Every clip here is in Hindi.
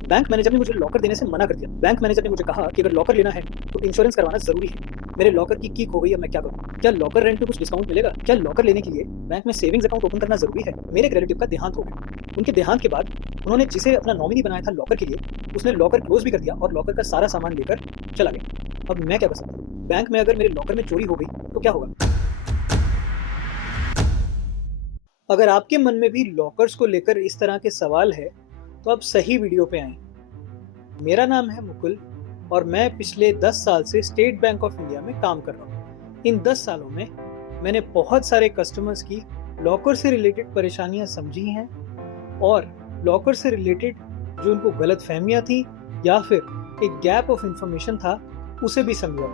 बैंक मैनेजर ने मुझे लॉकर देने से मना कर दिया। बैंक मैनेजर ने मुझे कहा कि अगर लॉकर लेना है तो इंश्योरेंस करवाना जरूरी है। मेरे लॉकर की खो गई, अब मैं क्या करूं? क्या लॉकर रेंट में कुछ डिस्काउंट मिलेगा? क्या लॉकर लेने के लिए बैंक में सेविंग्स अकाउंट ओपन करना जरूरी है? मेरे एक रिलेटिव का देहांत हो गया। उनके देहांत के बाद उन्होंने जिसे अपना नॉमिनी बनाया था लॉकर के लिए, उसने लॉकर क्लोज भी कर दिया और लॉकर का सारा सामान लेकर चला गया। अब मैं क्या कर सकता हूँ? बैंक में अगर मेरे लॉकर में चोरी हो गई तो क्या होगा? अगर आपके मन में भी लॉकर्स को लेकर इस तरह के सवाल है तो आप सही वीडियो पे आए। मेरा नाम है मुकुल और मैं पिछले 10 साल से स्टेट बैंक ऑफ इंडिया में काम कर रहा हूँ। इन 10 सालों में मैंने बहुत सारे कस्टमर्स की लॉकर से रिलेटेड परेशानियां समझी हैं और लॉकर से रिलेटेड जो उनको गलत फहमियां थी या फिर एक गैप ऑफ इंफॉर्मेशन था उसे भी समझा।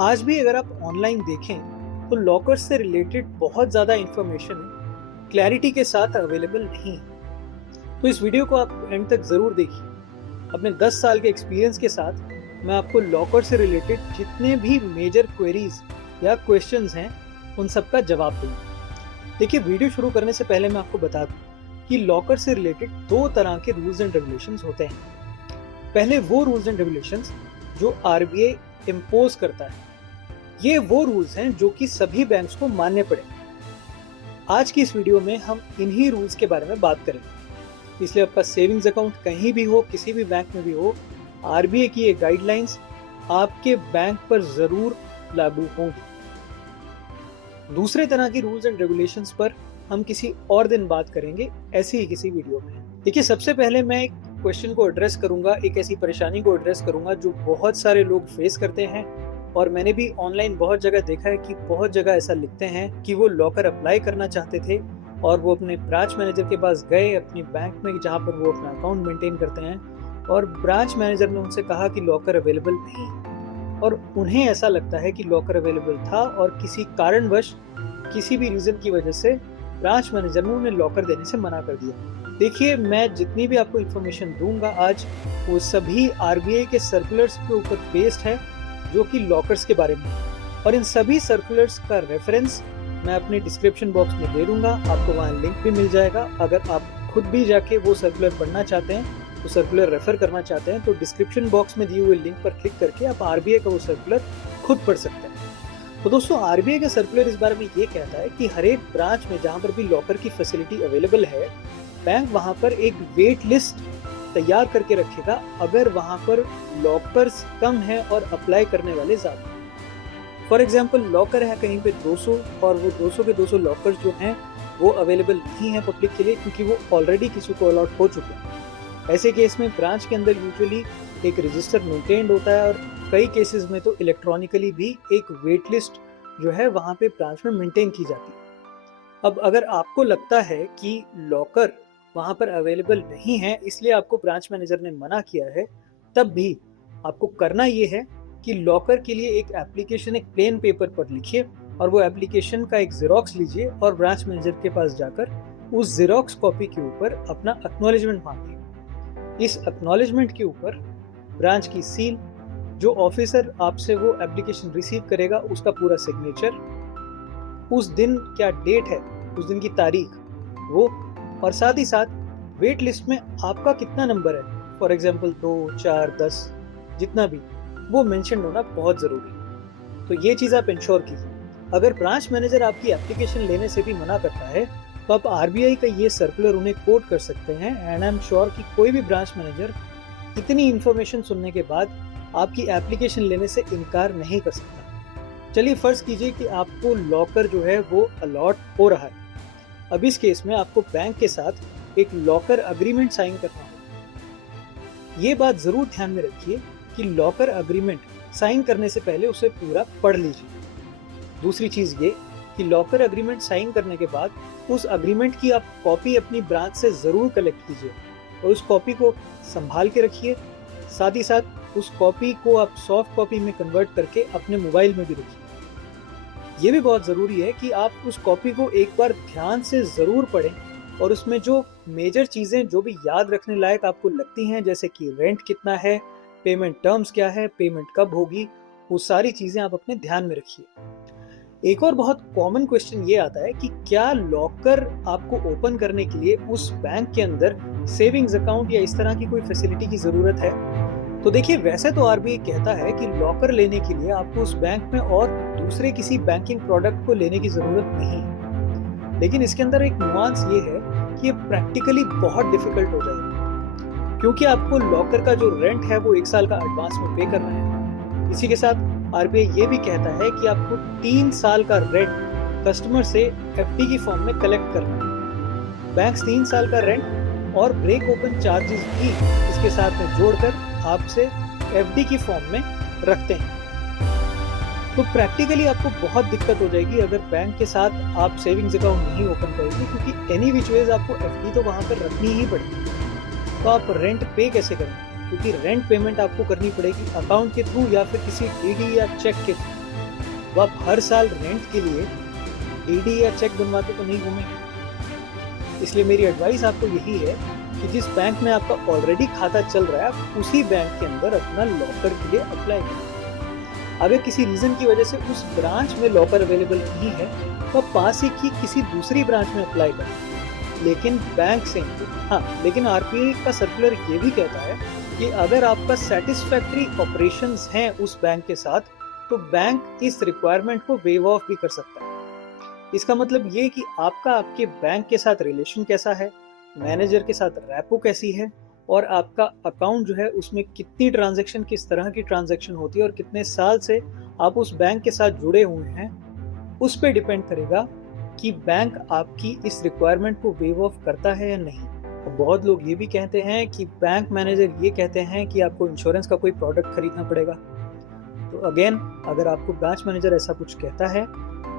आज भी अगर आप ऑनलाइन देखें तो लॉकर से रिलेटेड बहुत ज़्यादा इंफॉर्मेशन क्लैरिटी के साथ अवेलेबल नहीं है। तो इस वीडियो को आप एंड तक ज़रूर देखिए। अपने 10 साल के एक्सपीरियंस के साथ मैं आपको लॉकर से रिलेटेड जितने भी मेजर क्वेरीज या क्वेश्चंस हैं उन सब का जवाब दूंगा। देखिए, वीडियो शुरू करने से पहले मैं आपको बता दूं कि लॉकर से रिलेटेड दो तरह के रूल्स एंड रेगुलेशंस होते हैं। पहले वो रूल्स एंड रेगुलेशंस जो आरबीआई इम्पोज करता है, ये वो रूल्स हैं जो कि सभी बैंक्स को मानने पड़े। आज की इस वीडियो में हम इन्हीं रूल्स के बारे में बात करेंगे। इसलिए आपका सेविंग्स अकाउंट कहीं भी हो, किसी भी बैंक में भी हो, आरबीआई की ये गाइडलाइंस आपके बैंक पर जरूर लागू होंगी। दूसरे तरह की रूल्स एंड रेगुलेशंस पर हम किसी और दिन बात करेंगे, ऐसी ही किसी वीडियो में। देखिए, सबसे पहले मैं एक क्वेश्चन को एड्रेस करूंगा, एक ऐसी परेशानी को एड्रेस करूंगा जो बहुत सारे लोग फेस करते हैं और मैंने भी ऑनलाइन बहुत जगह देखा है कि बहुत जगह ऐसा लिखते हैं कि वो लॉकर अप्लाई करना चाहते थे और वो अपने ब्रांच मैनेजर के पास गए, अपनी बैंक में जहाँ पर वो अपना अकाउंट मेंटेन करते हैं, और ब्रांच मैनेजर ने उनसे कहा कि लॉकर अवेलेबल नहीं, और उन्हें ऐसा लगता है कि लॉकर अवेलेबल था और किसी कारणवश, किसी भी रीजन की वजह से ब्रांच मैनेजर ने उन्हें लॉकर देने से मना कर दिया। देखिए, मैं जितनी भी आपको इन्फॉर्मेशन दूंगा आज, वो सभी आरबीआई के सर्कुलर्स के ऊपर बेस्ड है जो कि लॉकर्स के बारे में, और इन सभी सर्कुलर्स का रेफरेंस मैं अपने डिस्क्रिप्शन बॉक्स में दे दूंगा। आपको वहाँ लिंक भी मिल जाएगा। अगर आप खुद भी जाके वो सर्कुलर पढ़ना चाहते हैं, वो सर्कुलर रेफर करना चाहते हैं, तो डिस्क्रिप्शन बॉक्स में दिए हुए लिंक पर क्लिक करके आप आरबीआई का वो सर्कुलर खुद पढ़ सकते हैं। तो दोस्तों, आरबीआई का सर्कुलर इस बारे में ये कहता है कि हर एक ब्रांच में जहाँ पर भी लॉकर की फैसिलिटी अवेलेबल है, बैंक वहाँ पर एक वेट लिस्ट तैयार करके रखेगा अगर वहाँ पर लॉकर्स कम है और अप्लाई करने वाले ज़्यादा। फॉर एग्जाम्पल, लॉकर है कहीं पे 200 और वो 200 के 200 लॉकर्स जो हैं वो अवेलेबल नहीं है पब्लिक के लिए क्योंकि वो ऑलरेडी किसी को अलॉट हो चुके हैं। ऐसे केस में ब्रांच के अंदर यूजुअली एक रजिस्टर मेंटेन्ड होता है और कई केसेस में तो इलेक्ट्रॉनिकली भी एक वेट लिस्ट जो है वहाँ पे ब्रांच में मेंटेन की जाती है। अब अगर आपको लगता है कि लॉकर वहाँ पर अवेलेबल नहीं है इसलिए आपको ब्रांच मैनेजर ने मना किया है, तब भी आपको करना ये है कि लॉकर के लिए एक एप्लीकेशन एक प्लेन पेपर पर लिखिए और वो एप्लीकेशन का एक जेरोक्स लीजिए और ब्रांच मैनेजर के पास जाकर उस जेरोक्स कॉपी के ऊपर अपना एक्नॉलेजमेंट मांगिए। इस एक्नॉलेजमेंट के ऊपर ब्रांच की सील, जो ऑफिसर आपसे वो एप्लीकेशन रिसीव करेगा उसका पूरा सिग्नेचर, उस दिन क्या डेट है, उस दिन की तारीख वो, और साथ ही साथ वेट लिस्ट में आपका कितना नंबर है, फॉर एग्जाम्पल 2, 4, 10 जितना भी, वो मेंशन होना बहुत ज़रूरी है। तो ये चीज़ आप इंश्योर कीजिए। अगर ब्रांच मैनेजर आपकी एप्लीकेशन लेने से भी मना करता है तो आप आरबीआई का ये सर्कुलर उन्हें कोट कर सकते हैं, एंड आई एम श्योर कि कोई भी ब्रांच मैनेजर इतनी इन्फॉर्मेशन सुनने के बाद आपकी एप्लीकेशन लेने से इनकार नहीं कर सकता। चलिए फ़र्ज़ कीजिए कि आपको लॉकर जो है वो अलॉट हो रहा है। अब इस केस में आपको बैंक के साथ एक लॉकर अग्रीमेंट साइन करना होगा। ये बात ज़रूर ध्यान में रखिए कि लॉकर अग्रीमेंट साइन करने से पहले उसे पूरा पढ़ लीजिए। दूसरी चीज़ ये कि लॉकर अग्रीमेंट साइन करने के बाद उस अग्रीमेंट की आप कॉपी अपनी ब्रांच से ज़रूर कलेक्ट कीजिए और उस कॉपी को संभाल के रखिए। साथ ही साथ उस कॉपी को आप सॉफ्ट कॉपी में कन्वर्ट करके अपने मोबाइल में भी रखिए। ये भी बहुत ज़रूरी है कि आप उस कॉपी को एक बार ध्यान से ज़रूर पढ़ें और उसमें जो मेजर चीज़ें जो भी याद रखने लायक आपको लगती हैं, जैसे कि रेंट कितना है, पेमेंट टर्म्स क्या है, पेमेंट कब होगी, वो सारी चीज़ें आप अपने ध्यान में रखिए। एक और बहुत कॉमन क्वेश्चन ये आता है कि क्या लॉकर आपको ओपन करने के लिए उस बैंक के अंदर सेविंग्स अकाउंट या इस तरह की कोई फैसिलिटी की जरूरत है? तो देखिए, वैसे तो आरबीआई कहता है कि लॉकर लेने के लिए आपको उस बैंक में और दूसरे किसी बैंकिंग प्रोडक्ट को लेने की जरूरत नहीं, लेकिन इसके अंदर एक नुआंस ये है कि ये प्रैक्टिकली बहुत डिफिकल्ट हो जाएगा, क्योंकि आपको लॉकर का जो रेंट है वो 1 साल का एडवांस में पे करना है। इसी के साथ आरबीआई ये भी कहता है कि आपको 3 साल का रेंट कस्टमर से एफडी की फॉर्म में कलेक्ट करना है। बैंक्स 3 साल का रेंट और ब्रेक ओपन चार्जेस भी इसके साथ में जोड़कर आपसे एफडी की फॉर्म में रखते हैं। तो प्रैक्टिकली आपको बहुत दिक्कत हो जाएगी अगर बैंक के साथ आप सेविंग्स अकाउंट नहीं ओपन करेंगे, क्योंकि एनी विच वेज आपको एफडी तो वहां पर रखनी ही पड़ेगी। तो आप रेंट पे कैसे करेंगे? क्योंकि रेंट पेमेंट आपको करनी पड़ेगी अकाउंट के थ्रू या फिर किसी डीडी या चेक के थ्रू। आप हर साल रेंट के लिए डीडी या चेक बनवाते तो नहीं घूमेंगे। इसलिए मेरी एडवाइस आपको यही है कि जिस बैंक में आपका ऑलरेडी खाता चल रहा है, आप उसी बैंक के अंदर अपना लॉकर के लिए अप्लाई करें। अगर किसी रीजन की वजह से उस ब्रांच में लॉकर अवेलेबल नहीं है तो आप पास ही की किसी दूसरी ब्रांच में अप्लाई करें, लेकिन बैंक से नहीं। हाँ, लेकिन आरबीआई का सर्कुलर ये भी कहता है कि अगर आपका सेटिस्फैक्ट्री ऑपरेशंस हैं उस बैंक के साथ, तो बैंक इस रिक्वायरमेंट को वेव ऑफ भी कर सकता है। इसका मतलब ये कि आपके बैंक के साथ रिलेशन कैसा है, मैनेजर के साथ रैपो कैसी है, और आपका अकाउंट जो है उसमें कितनी ट्रांजैक्शन, किस तरह की ट्रांजैक्शन होती है और कितने साल से आप उस बैंक के साथ जुड़े हुए हैं, उस पर डिपेंड करेगा कि बैंक आपकी इस रिक्वायरमेंट को वेव ऑफ करता है या नहीं। बहुत लोग ये भी कहते हैं कि बैंक मैनेजर ये कहते हैं कि आपको इंश्योरेंस का कोई प्रोडक्ट खरीदना पड़ेगा। तो अगेन, अगर आपको ब्रांच मैनेजर ऐसा कुछ कहता है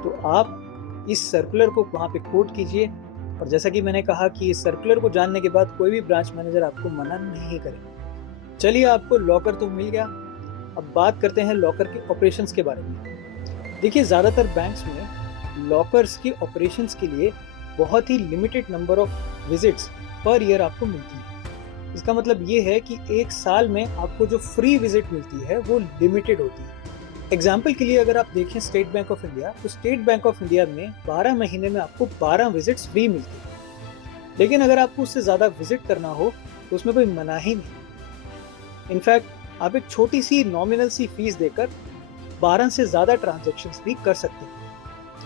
तो आप इस सर्कुलर को वहाँ पे कोट कीजिए, और जैसा कि मैंने कहा कि इस सर्कुलर को जानने के बाद कोई भी ब्रांच मैनेजर आपको मना नहीं करेगा। चलिए, आपको लॉकर तो मिल गया, अब बात करते हैं लॉकर के ऑपरेशंस के बारे में। देखिए, ज़्यादातर बैंक्स में लॉकर्स के ऑपरेशंस के लिए बहुत ही limited number of visits per year आपको मिलती है। इसका मतलब ये है कि 1 साल में आपको जो फ्री विजिट मिलती है वो लिमिटेड होती है। एग्जाम्पल के लिए अगर आप देखें स्टेट बैंक ऑफ इंडिया, तो स्टेट बैंक ऑफ इंडिया में 12 महीने में आपको 12 विजिट्स फ्री मिलती है। लेकिन अगर आपको उससे ज़्यादा विजिट करना हो तो उसमें कोई मनाही नहीं। इनफैक्ट आप एक छोटी सी नॉमिनल सी फीस देकर 12 से ज़्यादा ट्रांजेक्शन्स भी कर सकते हैं।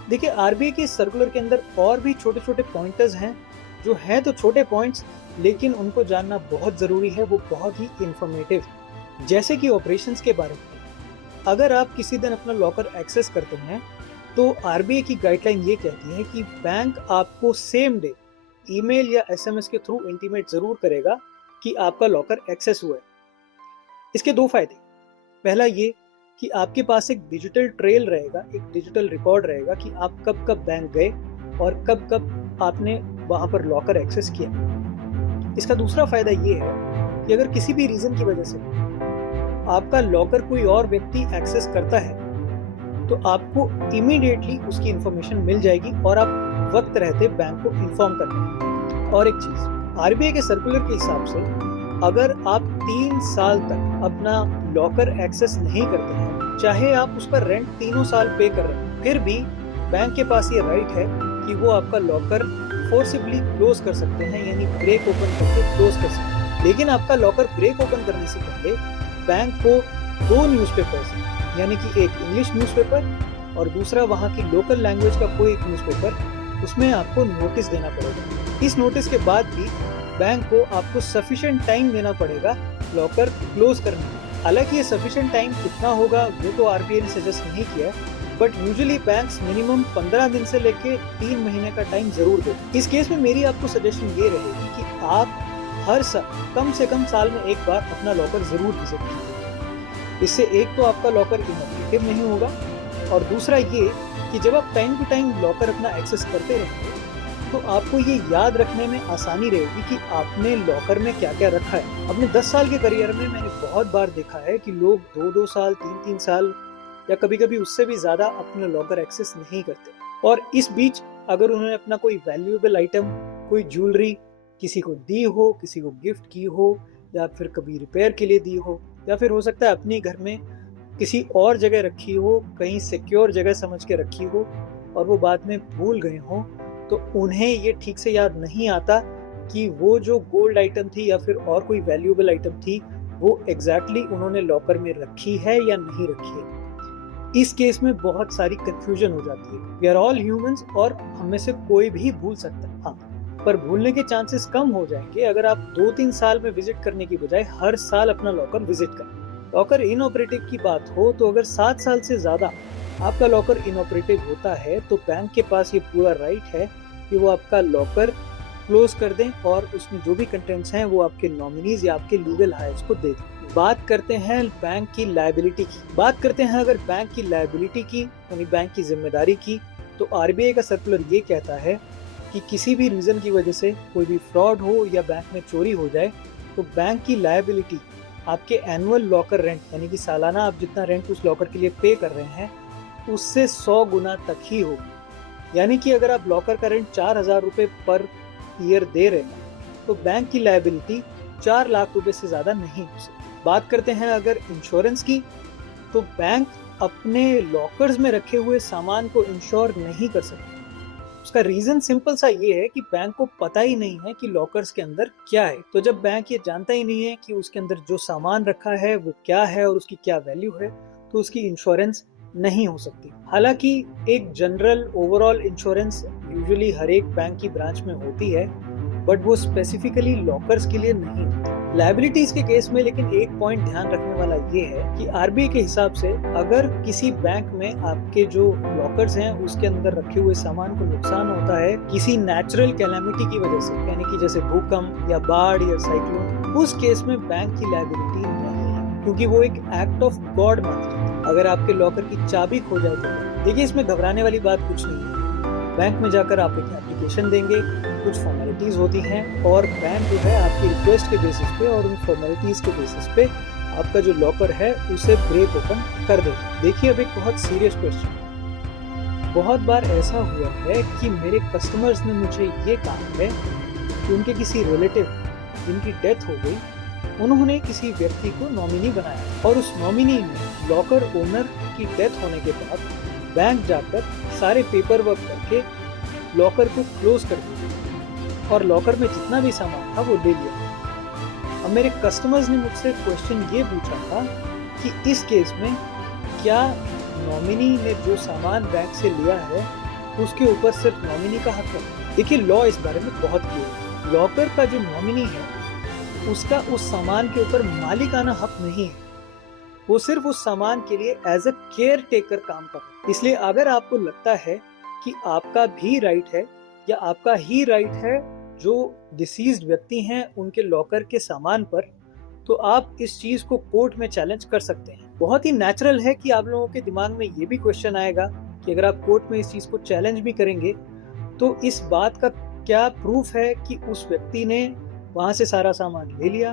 देखिए, आरबीआई के सर्कुलर के अंदर और भी छोटे छोटे पॉइंटर्स हैं, जो हैं तो छोटे पॉइंट्स, लेकिन उनको जानना बहुत ज़रूरी है, वो बहुत ही इंफॉर्मेटिव। जैसे कि ऑपरेशंस के बारे में, अगर आप किसी दिन अपना लॉकर एक्सेस करते हैं तो आरबीआई की गाइडलाइन ये कहती है कि बैंक आपको सेम डे ईमेल या एसएमएस के थ्रू इंटीमेट जरूर करेगा कि आपका लॉकर एक्सेस हुआ है। इसके 2 फायदे। पहला ये कि आपके पास एक डिजिटल ट्रेल रहेगा, एक डिजिटल रिकॉर्ड रहेगा कि आप कब कब बैंक गए और कब कब आपने वहां पर लॉकर एक्सेस किया। इसका दूसरा फायदा ये है कि अगर किसी भी रीजन की वजह से आपका लॉकर कोई और व्यक्ति एक्सेस करता है तो आपको इमीडिएटली उसकी इंफॉर्मेशन मिल जाएगी और आप वक्त रहते बैंक को इन्फॉर्म कर देंगे। और एक चीज, आरबीआई के सर्कुलर के हिसाब से अगर आप 3 साल तक अपना लॉकर एक्सेस नहीं करते हैं, चाहे आप उसका रेंट 3 साल पे कर रहे हैं, फिर भी बैंक के पास ये राइट है कि वो आपका लॉकर फोर्सिबली क्लोज कर सकते हैं, यानी ब्रेक ओपन करके क्लोज कर सकते हैं। लेकिन आपका लॉकर ब्रेक ओपन करने से पहले बैंक को 2 न्यूज़पेपर्स, यानी कि एक इंग्लिश न्यूज़पेपर और दूसरा वहाँ की लोकल लैंग्वेज का कोई एक न्यूज़पेपर, उसमें आपको नोटिस देना पड़ेगा। इस नोटिस के बाद भी बैंक को आपको सफिशिएंट टाइम देना पड़ेगा लॉकर क्लोज करने में। हालांकि ये सफिशिएंट टाइम कितना होगा वो तो आरबीआई ने सजेस्ट नहीं किया, बट यूजुअली बैंक्स मिनिमम 15 दिन से लेके 3 महीने का टाइम जरूर देते। इस केस में मेरी आपको सजेशन ये रहेगी कि आप हर साल कम से कम साल में एक बार अपना लॉकर जरूर विजिट कीजिए। इससे एक तो आपका लॉकर इनएक्टिव नहीं होगा, और दूसरा ये कि जब आप टाइम टू टाइम लॉकर अपना एक्सेस करते रहेंगे तो आपको ये याद रखने में आसानी रहेगी कि आपने लॉकर में क्या क्या रखा है। अपने 10 साल के करियर में मैंने बहुत बार देखा है कि लोग 2-2 साल, 3-3 साल या कभी कभी उससे भी ज्यादा अपना लॉकर एक्सेस नहीं करते, और इस बीच अगर उन्होंने अपना कोई वैल्यूएबल आइटम, कोई ज्वेलरी किसी को दी हो, किसी को गिफ्ट की हो, या फिर कभी रिपेयर के लिए दी हो, या फिर हो सकता है अपने घर में किसी और जगह रखी हो, कहीं सिक्योर जगह समझ के रखी हो और वो बाद में भूल गए हो, तो उन्हें ये ठीक से याद नहीं आता कि वो जो गोल्ड आइटम थी या फिर और कोई वैल्यूएबल आइटम थी वो एग्जैक्टली उन्होंने लॉकर में रखी है या नहीं रखी है। इस केस में बहुत सारी कंफ्यूजन हो जाती है। वी आर ऑल ह्यूमंस और हम में से कोई भी भूल सकता है, हाँ, पर भूलने के चांसेस कम हो जाएंगे अगर आप 2-3 साल में विजिट करने की बजाय हर साल अपना लॉकर विजिट करें। लॉकर इनऑपरेटिव की बात हो तो अगर 7 साल से ज्यादा आपका लॉकर इनऑपरेटिव होता है तो बैंक के पास ये पूरा राइट है कि वो आपका लॉकर क्लोज कर दें और उसमें जो भी कंटेंट्स हैं वो आपके नॉमिनीज या आपके लीगल हायर्स को दे दें। बात करते हैं बैंक की लायबिलिटी की। बात करते हैं अगर बैंक की लायबिलिटी की यानी बैंक की जिम्मेदारी की, तो आरबीआई का सर्कुलर ये कहता है कि किसी भी रीजन की वजह से कोई भी फ्रॉड हो या बैंक में चोरी हो जाए तो बैंक की लायबिलिटी आपके एनुअल लॉकर रेंट यानी कि सालाना आप जितना रेंट उस लॉकर के लिए पे कर रहे हैं उससे 100 गुना तक ही होगी। यानी कि अगर आप लॉकर का रेंट 4,000 रुपये पर ईयर दे रहे हैं तो बैंक की लायबिलिटी 4 लाख रुपए से ज्यादा नहीं हो सकती। बात करते हैं अगर इंश्योरेंस की, तो बैंक अपने लॉकर्स में रखे हुए सामान को इंश्योर नहीं कर सकते। उसका रीजन सिंपल सा ये है कि बैंक को पता ही नहीं है कि लॉकर्स के अंदर क्या है। तो जब बैंक ये जानता ही नहीं है कि उसके अंदर जो सामान रखा है वो क्या है और उसकी क्या वैल्यू है, तो उसकी इंश्योरेंस नहीं हो सकती। हालांकि एक जनरल ओवरऑल इंश्योरेंस यूजुअली हर एक बैंक की ब्रांच में होती है, बट वो स्पेसिफिकली लॉकर्स के लिए नहीं होती। लायबिलिटीज के केस में लेकिन एक पॉइंट ध्यान रखने वाला ये है कि आरबीआई के हिसाब से अगर किसी बैंक में आपके जो लॉकर्स हैं उसके अंदर रखे हुए सामान को नुकसान होता है किसी नेचुरल कैलामिटी की वजह से, यानी कि जैसे भूकंप या बाढ़ या साइक्लोन, उस केस में बैंक की लायबिलिटी नहीं है क्योंकि वो एक एक्ट ऑफ गॉड मानते हैं। अगर आपके लॉकर की चाबी खो जाए तो देखिए इसमें घबराने वाली बात कुछ नहीं है। बैंक में जाकर आप एक एप्लीकेशन देंगे, कुछ फॉर्मेलिटीज होती हैं और बैंक जो है आपकी रिक्वेस्ट के बेसिस पे और उन फॉर्मेलिटीज के बेसिस पे आपका जो लॉकर है उसे ब्रेक ओपन कर देगा। देखिए अब एक बहुत सीरियस क्वेश्चन, बहुत बार ऐसा हुआ है कि मेरे कस्टमर्स ने मुझे ये कहा है कि उनके किसी रिलेटिव जिनकी डेथ हो गई उन्होंने किसी व्यक्ति को नॉमिनी बनाया और उस नॉमिनी ने लॉकर ओनर की डेथ होने के बाद बैंक जाकर सारे पेपर वर्क करके लॉकर को क्लोज कर दिया और लॉकर में जितना भी सामान था वो ले लिया। अब मेरे कस्टमर्स ने मुझसे क्वेश्चन ये पूछा था कि इस केस में क्या नॉमिनी ने जो सामान बैंक से लिया है उसके ऊपर सिर्फ नॉमिनी का हक है। देखिए लॉ इस बारे में बहुत क्लियर है। लॉकर का जो नॉमिनी है उसका उस सामान के ऊपर मालिकाना हक नहीं है, वो सिर्फ उस सामान के लिए एज अ केयर टेकर काम कर रहा है। इसलिए अगर आपको लगता है कि आपका भी राइट है या आपका ही राइट है जो डिसीज्ड व्यक्ति हैं उनके लॉकर के सामान पर, तो आप इस चीज को कोर्ट में चैलेंज कर सकते हैं। बहुत ही नेचुरल है कि आप लोगों के दिमाग में ये भी क्वेश्चन आएगा कि अगर आप कोर्ट में इस चीज को चैलेंज भी करेंगे तो इस बात का क्या प्रूफ है कि उस व्यक्ति ने वहां से सारा सामान ले लिया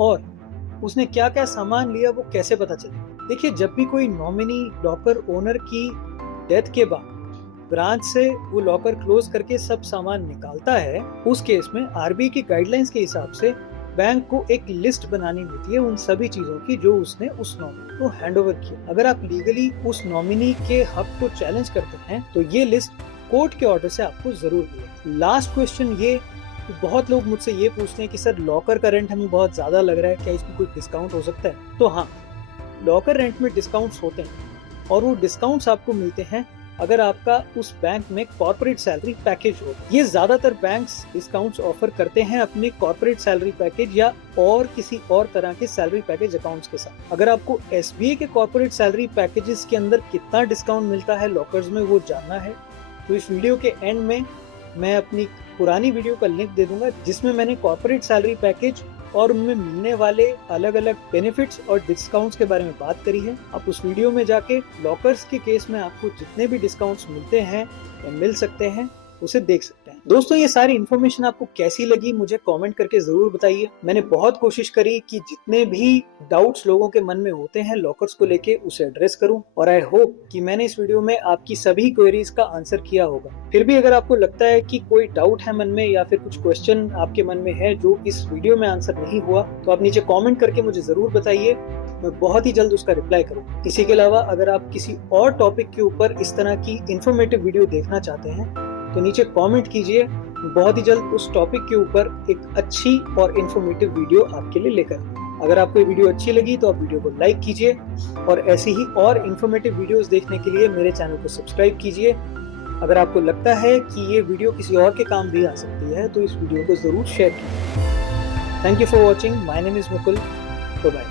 और उसने क्या क्या सामान लिया वो कैसे पता चले। देखिए जब भी कोई नॉमिनी लॉकर ओनर की डेथ के बाद ब्रांच से वो लॉकर क्लोज करके सब सामान निकालता है, उस केस में आरबीआई की गाइडलाइंस के हिसाब से बैंक को एक लिस्ट बनानी होती है उन सभी चीजों की जो उसने उस नॉमिनी को हैंडओवर किया। अगर आप लीगली उस नॉमिनी के हक को चैलेंज करते हैं तो ये लिस्ट कोर्ट के ऑर्डर से आपको जरूर मिलेगी। लास्ट क्वेश्चन ये, तो बहुत लोग मुझसे ये पूछते हैं कि सर लॉकर का रेंट हमें बहुत ज्यादा लग रहा है, क्या इसमें कोई डिस्काउंट हो सकता है? तो हाँ, लॉकर रेंट में डिस्काउंट्स होते हैं और वो डिस्काउंट्स आपको मिलते हैं अगर आपका उस बैंक में कॉर्पोरेट सैलरी पैकेज हो। ये ज्यादातर बैंक्स डिस्काउंट्स ऑफर करते हैं अपने कॉर्पोरेट सैलरी पैकेज या और किसी और तरह के सैलरी पैकेज अकाउंट्स के साथ। अगर आपको एसबीआई के कॉर्पोरेट सैलरी पैकेजेस के अंदर कितना डिस्काउंट मिलता है लॉकर्स में वो जानना है तो इस वीडियो के एंड में मैं अपनी पुरानी वीडियो का लिंक दे दूंगा जिसमें मैंने कॉर्पोरेट सैलरी पैकेज और उनमें मिलने वाले अलग अलग बेनिफिट्स और डिस्काउंट्स के बारे में बात करी है। आप उस वीडियो में जाके लॉकर्स के केस में आपको जितने भी डिस्काउंट्स मिलते हैं या मिल सकते हैं उसे देख सकते हैं। दोस्तों ये सारी इन्फॉर्मेशन आपको कैसी लगी मुझे कमेंट करके जरूर बताइए। मैंने बहुत कोशिश करी कि जितने भी डाउट्स लोगों के मन में होते हैं लॉकर्स को लेके उसे एड्रेस करूं और आई होप कि मैंने इस वीडियो में आपकी सभी क्वेरीज का आंसर किया होगा। फिर भी अगर आपको लगता है कि कोई डाउट है मन में या फिर कुछ क्वेश्चन आपके मन में है जो इस वीडियो में आंसर नहीं हुआ तो आप नीचे कॉमेंट करके मुझे जरूर बताइए। मैं बहुत ही जल्द उसका रिप्लाई करूँगा। इसी के अलावा अगर आप किसी और टॉपिक के ऊपर इस तरह की इन्फॉर्मेटिव वीडियो देखना चाहते हैं तो नीचे कमेंट कीजिए, बहुत ही जल्द उस टॉपिक के ऊपर एक अच्छी और इन्फॉर्मेटिव वीडियो आपके लिए लेकर आऊंगा। अगर आपको ये वीडियो अच्छी लगी तो आप वीडियो को लाइक कीजिए और ऐसी ही और इन्फॉर्मेटिव वीडियोस देखने के लिए मेरे चैनल को सब्सक्राइब कीजिए। अगर आपको लगता है कि ये वीडियो किसी और के काम भी आ सकती है तो इस वीडियो को जरूर शेयर कीजिए। Thank you for watching. My name is Mukul. Bye.